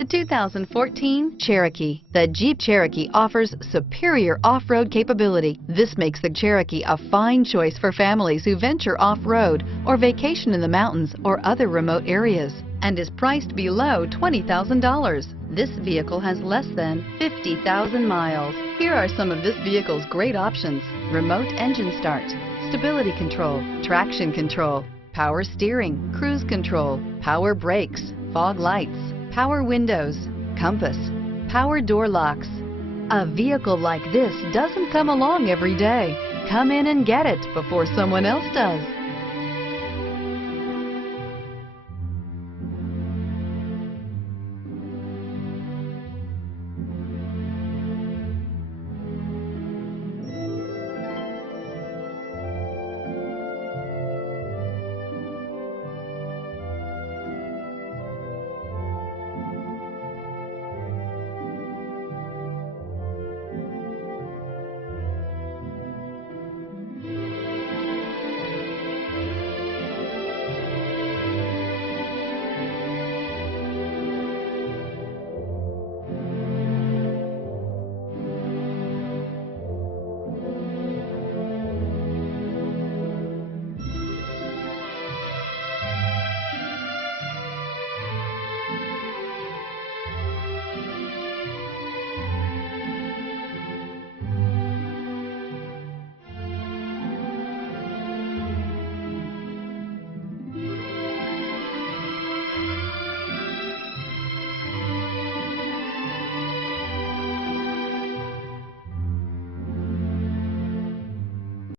The 2014 Cherokee. The Jeep Cherokee offers superior off-road capability. This makes the Cherokee a fine choice for families who venture off-road or vacation in the mountains or other remote areas, and is priced below $20,000. This vehicle has less than 50,000 miles. Here are some of this vehicle's great options: remote engine start, stability control, traction control, power steering, cruise control, power brakes, fog lights, power windows, compass, power door locks. A vehicle like this doesn't come along every day. Come in and get it before someone else does.